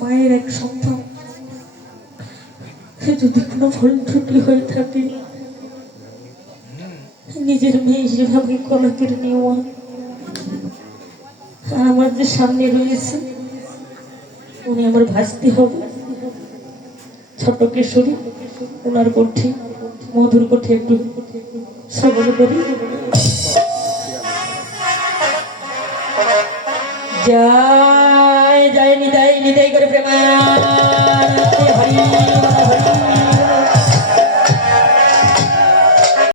মায়ের এক সন্তান যদি কোনো ভুল ত্রুটি হয়ে থাকে, নিজের মেয়ে যেভাবে কলা কেড়ে নেওয়া, আমার যে সামনে রয়েছে উনি আমার ভাসতে হবে, ছোট কিশোরী, ওনার কণ্ঠে মধুর কণ্ঠে একটু শ্রবণ করি। জয় জয় নিতাই নিতাই করে প্রেমানন্দে হরি হরি।